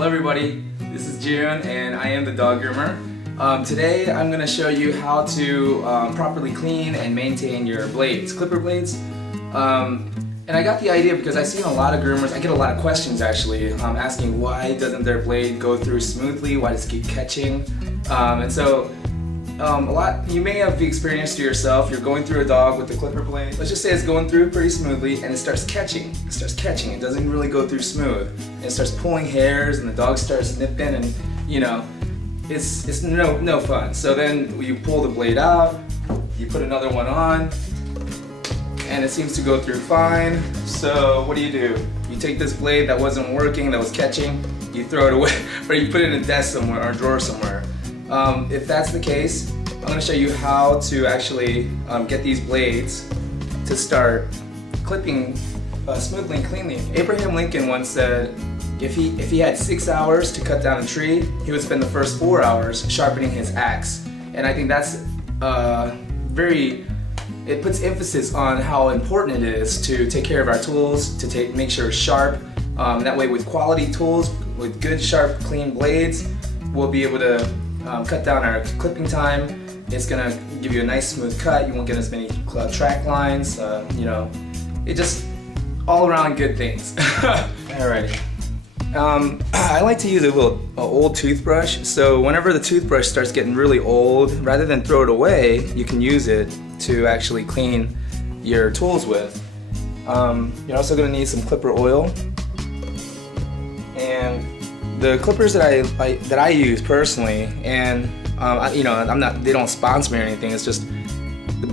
Hello everybody, this is June and I am the dog groomer. Today I'm going to show you how to properly clean and maintain your blades, clipper blades. And I got the idea because I've seen a lot of groomers, I get a lot of questions actually, asking why doesn't their blade go through smoothly, why does it keep catching? You may have experienced it yourself. You're going through a dog with the clipper blade. Let's just say it's going through pretty smoothly and it starts catching. It doesn't really go through smooth. And it starts pulling hairs and the dog starts nipping and it's no fun. So then you pull the blade out, you put another one on, and it seems to go through fine. So what do? You take this blade that wasn't working, that was catching, you throw it away, or you put it in a desk somewhere or a drawer somewhere. If that's the case, I'm going to show you how to actually get these blades to start clipping smoothly and cleanly. Abraham Lincoln once said if he had 6 hours to cut down a tree, he would spend the first 4 hours sharpening his axe. And I think that's it puts emphasis on how important it is to take care of our tools, to make sure it's sharp. That way with quality tools, with good, sharp, clean blades, we'll be able to cut down our clipping time. It's gonna give you a nice smooth cut. You won't get as many track lines. It just all around good things. Alrighty. I like to use a little old toothbrush. So whenever the toothbrush starts getting really old, rather than throw it away, you can use it to actually clean your tools with. You're also gonna need some clipper oil. And the clippers that I use personally, and they don't sponsor me or anything. It's just the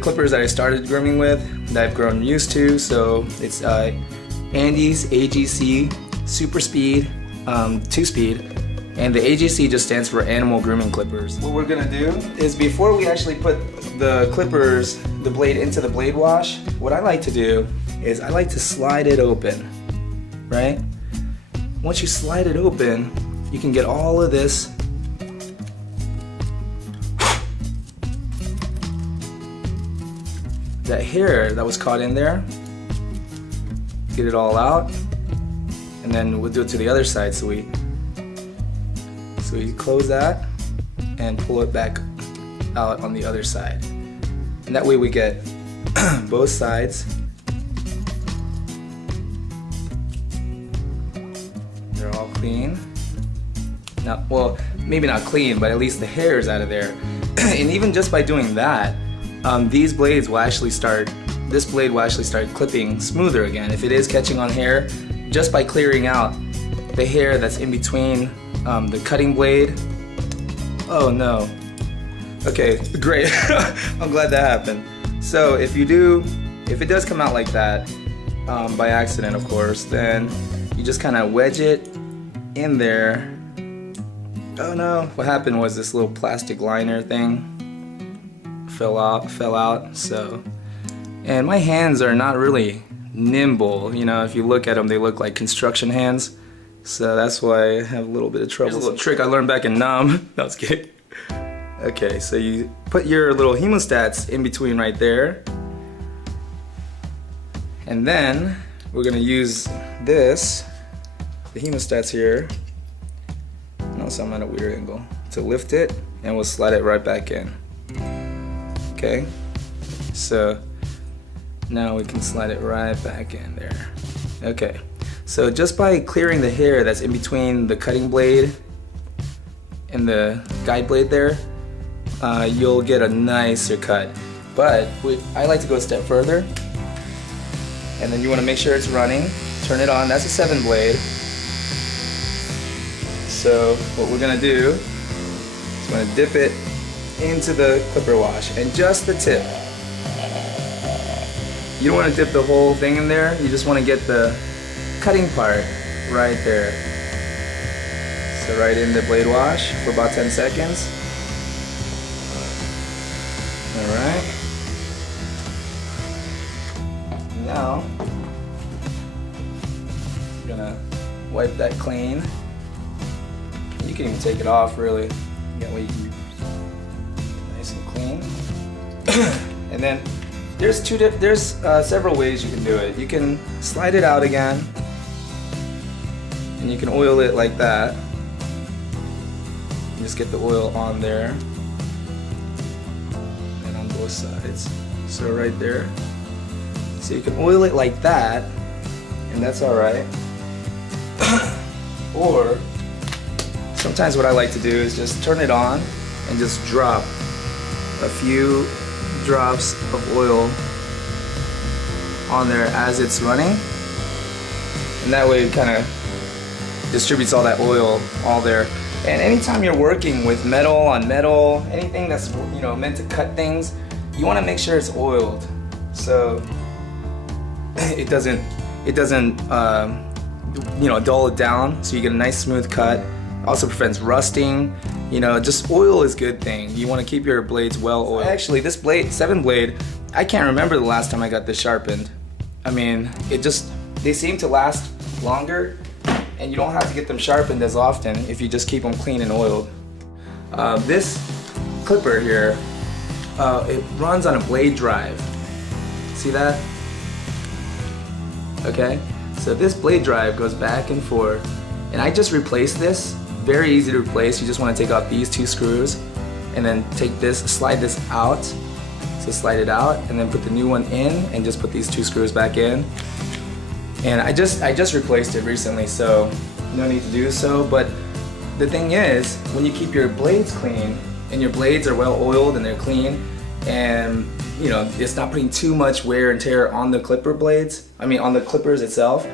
clippers that I started grooming with, that I've grown used to. So it's Andes AGC Super Speed 2-speed, and the AGC just stands for Animal Grooming Clippers. What we're gonna do is, before we actually put the blade into the blade wash, what I like to do is I like to slide it open, right? Once you slide it open, you can get all of this that hair that was caught in there. Get it all out, and then we'll do it to the other side. So we close that and pull it back out on the other side, and that way we get both sides. They're all clean. Now, well, maybe not clean, but at least the hair is out of there. And even just by doing that, this blade will actually start clipping smoother again. If it is catching on hair, just by clearing out the hair that's in between the cutting blade. Oh no. Okay, great. I'm glad that happened. So if it does come out like that, by accident of course, then you just kind of wedge it in there. Oh no, what happened was this little plastic liner thing fell out. So, and my hands are not really nimble. If you look at them, they look like construction hands. So that's why I have a little bit of trouble. Here's a little trick I learned back in Nam. No, I was kidding. Okay, so you put your little hemostats in between right there, and then we're gonna use the hemostats here. So I'm at a weird angle to lift it, and we'll slide it right back in. Okay, so now we can slide it right back in there. Okay, so just by clearing the hair that's in between the cutting blade and the guide blade there, you'll get a nicer cut. But I like to go a step further, and then you want to make sure it's running. Turn it on. That's a 7 blade. So what we're gonna do is we're gonna dip it into the clipper wash, and just the tip. You don't want to dip the whole thing in there. You just want to get the cutting part right there. So right in the blade wash for about 10 seconds. All right. Now I'm gonna wipe that clean. You can even take it off, really. That way you can nice and clean. And then there's several ways you can do it. You can slide it out again and you can oil it like that. Just get the oil on there and on both sides. So right there. So you can oil it like that, and that's alright. Or sometimes what I like to do is just turn it on and just drop a few drops of oil on there as it's running, and that way it kind of distributes all that oil all there. And anytime you're working with metal on metal, anything that's, you know, meant to cut things, you want to make sure it's oiled so it doesn't you know, dull it down, so you get a nice smooth cut. Also prevents rusting. You know, just oil is a good thing. You want to keep your blades well oiled. Actually, this blade, 7 blade, I can't remember the last time I got this sharpened. I mean, they seem to last longer, and you don't have to get them sharpened as often if you just keep them clean and oiled. This clipper here, it runs on a blade drive. See that? Okay, so this blade drive goes back and forth, and I just replaced this. Very easy to replace. You just want to take off these 2 screws and then take this, slide this out. So slide it out and then put the new one in and just put these 2 screws back in. And I just replaced it recently, so no need to do so. But the thing is, when you keep your blades clean and your blades are well oiled and they're clean, and you know, it's not putting too much wear and tear on the clipper blades, I mean on the clippers itself,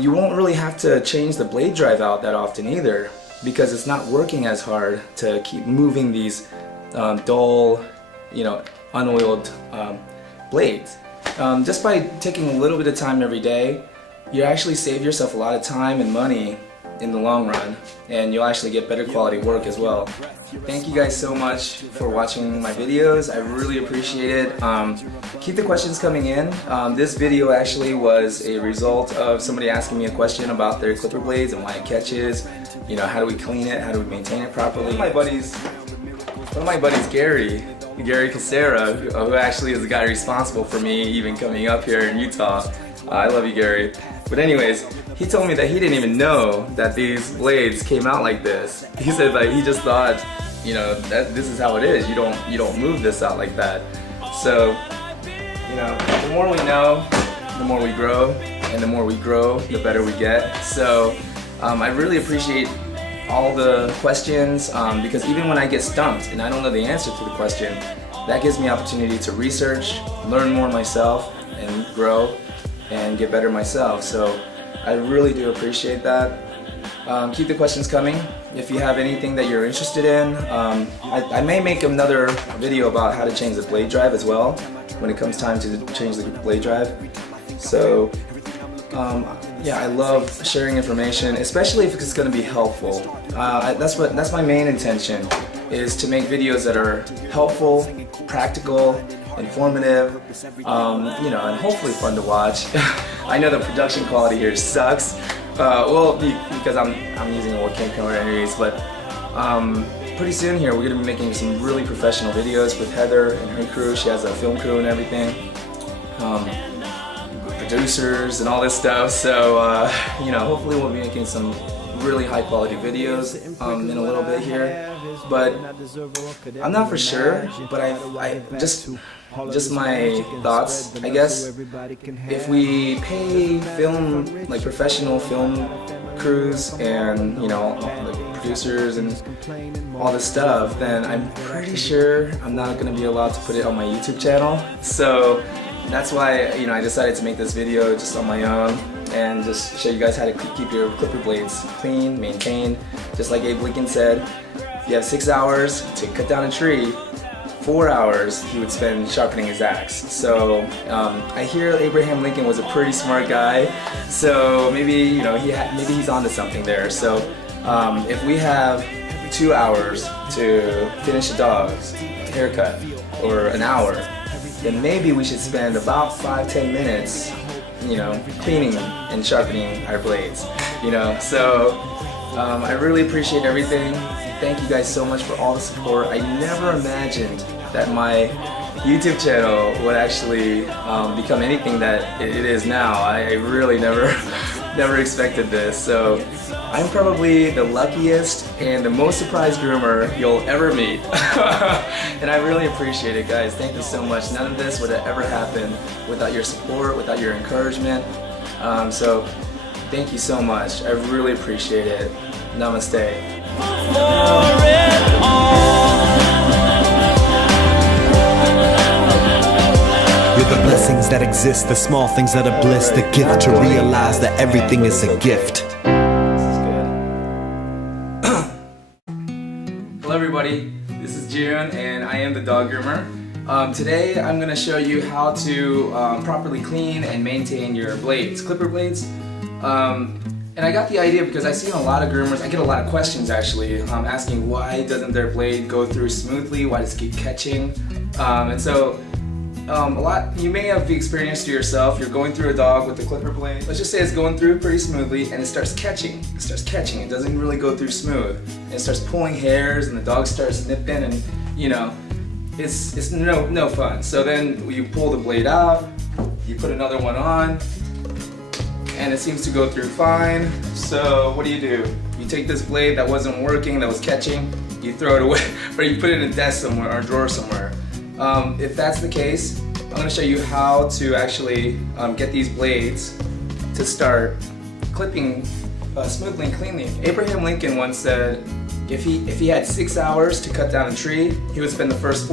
you won't really have to change the blade drive out that often either, because it's not working as hard to keep moving these dull, you know, unoiled blades. Just by taking a little bit of time every day, you actually save yourself a lot of time and money in the long run, and you'll actually get better quality work as well. Thank you guys so much for watching my videos. I really appreciate it. Keep the questions coming in. This video actually was a result of somebody asking me a question about their clipper blades and why it catches. You know, how do we clean it? How do we maintain it properly? One of my buddies, Gary Casera, who actually is the guy responsible for me even coming up here in Utah. I love you, Gary. But anyways, he told me that he didn't even know that these blades came out like this. He said like he just thought, you know, that this is how it is. You don't move this out like that. So, you know, the more we know, the more we grow, and the more we grow, the better we get. So, I really appreciate all the questions, because even when I get stumped and I don't know the answer to the question, that gives me opportunity to research, learn more myself, and grow and get better myself. So I really do appreciate that. Keep the questions coming. If you have anything that you're interested in, I may make another video about how to change the blade drive as well when it comes time to change the blade drive. So yeah, I love sharing information, especially if it's going to be helpful. That's my main intention, is to make videos that are helpful, practical, informative, you know, and hopefully fun to watch. I know the production quality here sucks, well, because I'm using a webcam camera anyways, but pretty soon here we're going to be making some really professional videos with Heather and her crew. She has a film crew and everything, producers and all this stuff, so you know, hopefully we'll be making some really high quality videos in a little bit here, but I'm not for sure, but I just my thoughts, I guess. If we pay film, like professional film crews and, you know, the producers and all this stuff, then I'm pretty sure I'm not going to be allowed to put it on my YouTube channel. So that's why, you know, I decided to make this video just on my own and just show you guys how to keep your clipper blades clean, maintained. Just like Abe Lincoln said, if you have 6 hours to cut down a tree, 4 hours he would spend sharpening his axe. So I hear Abraham Lincoln was a pretty smart guy, so maybe, you know, maybe he's onto something there. So if we have 2 hours to finish a dog's haircut, or an hour, then maybe we should spend about 5-10 minutes, you know, cleaning and sharpening our blades, you know. So I really appreciate everything. Thank you guys so much for all the support. I never imagined that my YouTube channel would actually become anything that it is now. I really never never expected this. So I'm probably the luckiest and the most surprised groomer you'll ever meet. And I really appreciate it, guys. Thank you so much. None of this would have ever happened without your support, without your encouragement. So thank you so much. I really appreciate it. Namaste. You're the blessings that exist, the small things that are bliss, the gift to realize that everything is a gift. This is good. Hello everybody, this is June and I am the dog groomer. Today I'm going to show you how to properly clean and maintain your blades, clipper blades. And I got the idea because I've seen a lot of groomers, I get a lot of questions actually, asking why doesn't their blade go through smoothly, why does it keep catching? And so you may have experienced it yourself. You're going through a dog with the clipper blade. Let's just say it's going through pretty smoothly and it starts catching. It doesn't really go through smooth. And it starts pulling hairs and the dog starts nipping and you know, it's no fun. So then you pull the blade out, you put another one on, and it seems to go through fine. So what do? You take this blade that wasn't working, that was catching, you throw it away, or you put it in a desk somewhere or a drawer somewhere. If that's the case, I'm going to show you how to actually get these blades to start clipping smoothly and cleanly. Abraham Lincoln once said if he had 6 hours to cut down a tree, he would spend the first